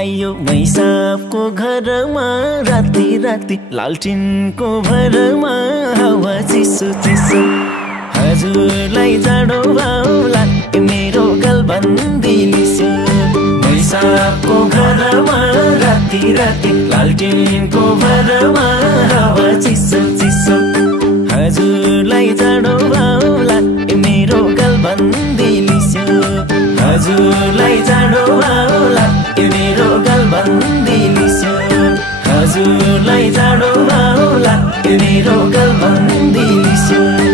आयो मैसाबको घरमा राति राति लालटिनको भरमा हावा चिसो चिसो हजुरलाई जाडो भाउला मेरो गलबन्दी लिस्यो मैसाबको घरमा राति राति लालटिनको भरमा हावा चिसो चिसो हजुरलाई जाडो भाउला मेरो गलबन्दी लिस्यो हजुरलाई जाडो भाउला मेरो गलबन्दी लिस्यो हजुरलाई जाडो भाउला मेरो गलबन्दी लिस्यो